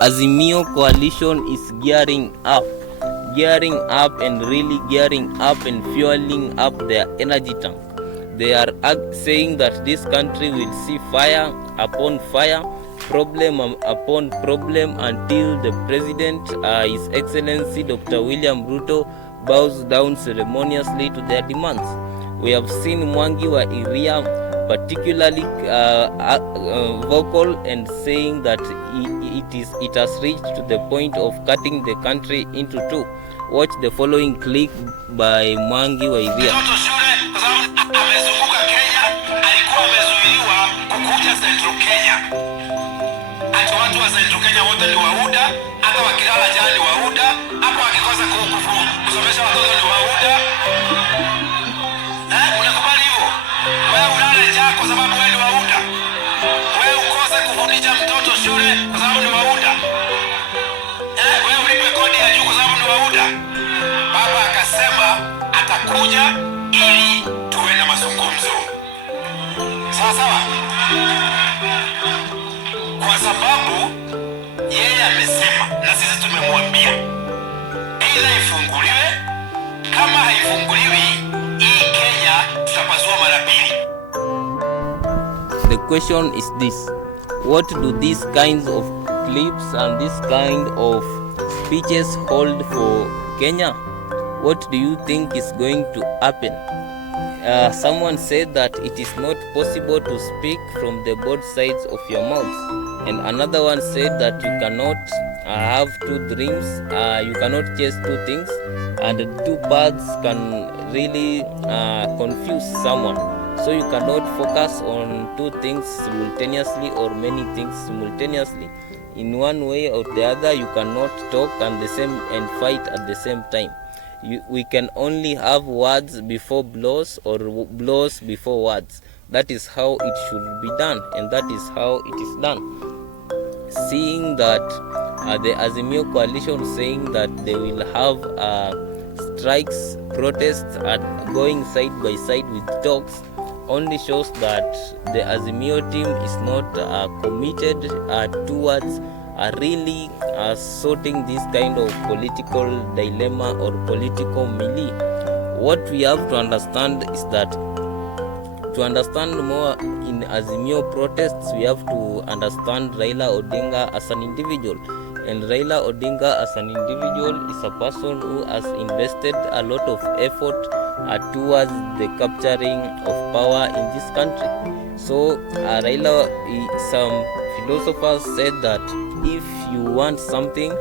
Azimio coalition is gearing up and really gearing up and fueling up their energy tank. They are saying that this country will see fire upon fire, problem upon problem, until the President, His Excellency Dr. William Ruto, bows down ceremoniously to their demands. We have seen Mwangi wa Iria particularly vocal and saying that it has reached to the point of cutting the country into two. Watch the following clip by Mwangi wa Iria. Amezunguka Kenya, alikuwa amezuiliwa kukuja Central Kenya. Hata watu wa Central Kenya wote ni wauda, hata wakilala jana ni wauda, hapo wakikosa kusomesha watoto ni wauda. Unakubali hivyo? Wewe ulale njaa kwa sababu wewe ni wauda. Wewe ukose kufundisha mtoto shule kwa sababu ni wauda. Wewe ulipe kodi ya juu kwa sababu ni wauda. Baba akasema atakuja ili tuwe na mazungumzo. Sawa. Kwa sababu yeye amesema na sisi tumemwambia ila ifunguliwe, kama haifunguliwi hii Kenya tutapasua mara mbili. The question is this: what do these kinds of clips and this kind of speeches hold for Kenya? What do you think is going to happen? Someone said that it is not possible to speak from the both sides of your mouth, and another one said that you cannot have two dreams, you cannot chase two things, and two paths can really confuse someone. So you cannot focus on two things simultaneously or many things simultaneously. In one way or the other, you cannot talk and fight at the same time. We can only have words before blows or blows before words. That is how it should be done, and that is how it is done. Seeing that the Azimio coalition saying that they will have strikes, protests, and going side by side with talks only shows that the Azimio team is not committed towards really sorting this kind of political dilemma or political melee. What we have to understand is that to understand more in Azimio protests, we have to understand Raila Odinga as an individual. And Raila Odinga as an individual is a person who has invested a lot of effort towards the capturing of power in this country. So Raila, some philosophers said that if you want something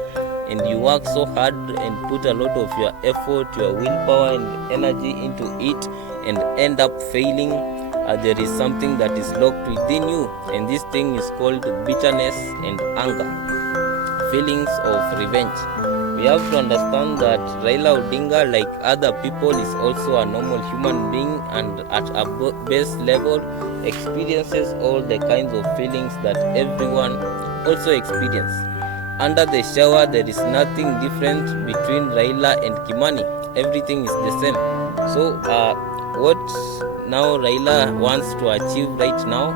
and you work so hard and put a lot of your effort, your willpower and energy into it and end up failing, there is something that is locked within you, and this thing is called bitterness and anger, feelings of revenge. We have to understand that Raila Odinga, like other people, is also a normal human being, and at a base level experiences all the kinds of feelings that everyone also experience. Under the shower, there is nothing different between Raila and Kimani. Everything is the same. So what now Raila wants to achieve right now,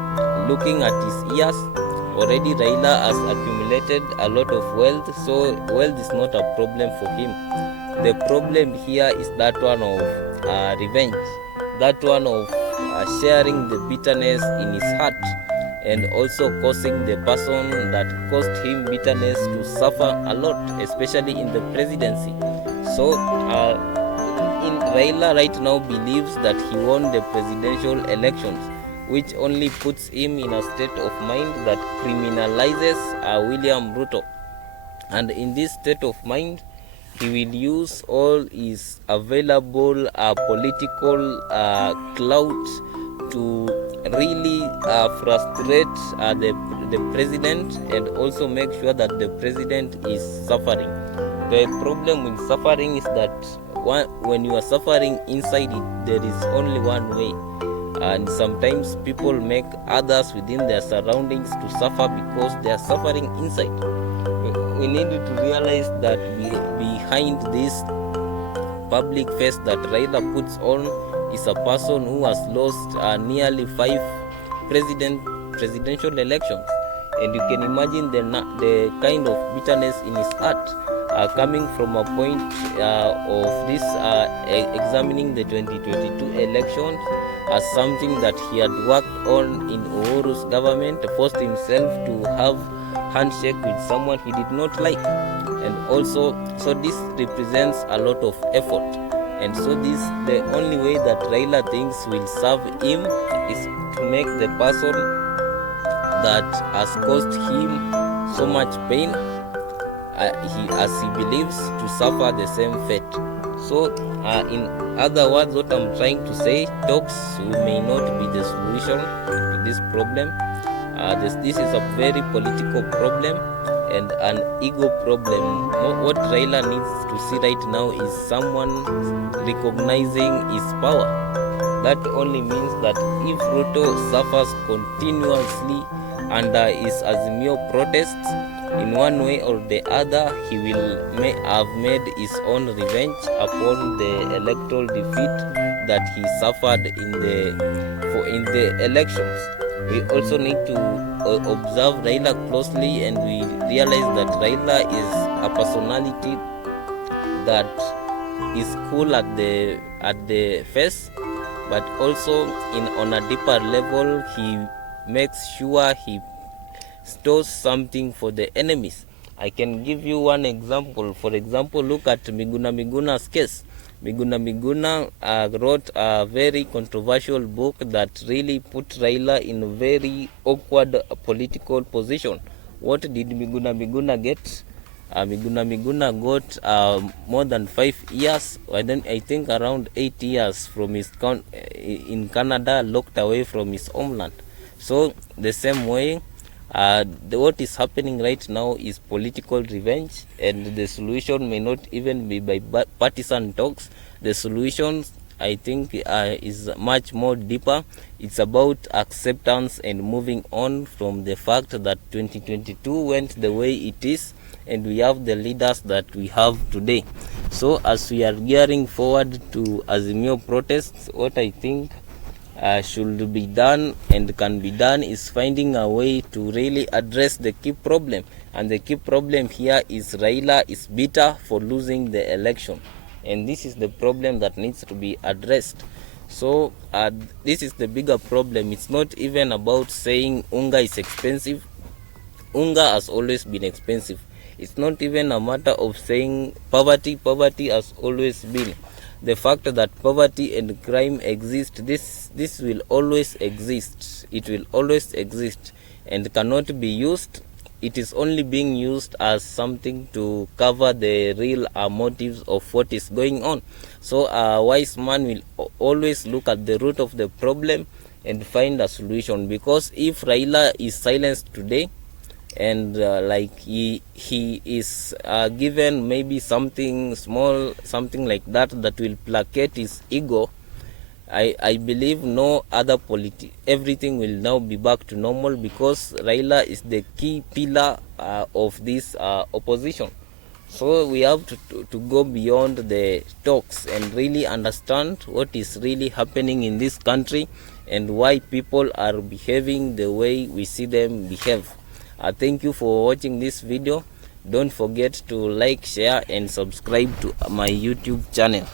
looking at his years, already Raila has accumulated a lot of wealth, so wealth is not a problem for him. The problem here is that one of revenge, that one of sharing the bitterness in his heart, and also causing the person that caused him bitterness to suffer a lot, especially in the presidency. So Raila right now believes that he won the presidential elections, which only puts him in a state of mind that criminalizes William Ruto. And in this state of mind, he will use all his available political clout to really frustrate the president, and also make sure that the president is suffering. The problem with suffering is that when you are suffering inside it, there is only one way. And sometimes people make others within their surroundings to suffer because they are suffering inside. We need to realize that behind this public face that Raila puts on is a person who has lost nearly 5 presidential elections. and you can imagine the kind of bitterness in his heart, coming from a point of this examining the 2022 elections as something that he had worked on in Uhuru's government, forced himself to have handshake with someone he did not like, and also so this represents a lot of effort, and so this the only way that Raila thinks will serve him is to make the person that has caused him so much pain, as he believes, to suffer the same fate. So in other words, what I'm trying to say, talks may not be the solution to this problem. This is a very political problem and an ego problem. What Raila needs to see right now is someone recognizing his power. That only means that if Ruto suffers continuously under his Azimio protests, in one way or the other, he will have made his own revenge upon the electoral defeat that he suffered in the elections. We also need to observe Raila closely, and we realize that Raila is a personality that is cool at the face, but also on a deeper level, he makes sure he stores something for the enemies. I can give you one example. For example, look at Miguna's case. Miguna wrote a very controversial book that really put Raila in a very awkward political position. What did Miguna get? Miguna got more than 5 years, I think around 8 years from his in Canada, locked away from his homeland. So the same way, what is happening right now is political revenge, and the solution may not even be by partisan talks. The solution, I think, is much more deeper. It's about acceptance and moving on from the fact that 2022 went the way it is, and we have the leaders that we have today. So as we are gearing forward to Azimio protests, what I think should be done and can be done is finding a way to really address the key problem, and the key problem here is Raila is bitter for losing the election, and this is the problem that needs to be addressed. So this is the bigger problem. It's not even about saying unga is expensive. Unga has always been expensive. It's not even a matter of saying poverty has always been. The fact that poverty and crime exist, this will always exist. It will always exist and cannot be used. It is only being used as something to cover the real motives of what is going on. So a wise man will always look at the root of the problem and find a solution, because if Raila is silenced today, and like he is given maybe something small, something like that will placate his ego, I believe no other everything will now be back to normal, because Raila is the key pillar of this opposition. So we have to go beyond the talks and really understand what is really happening in this country and why people are behaving the way we see them behave. Thank you for watching this video. Don't forget to like, share and subscribe to my YouTube channel.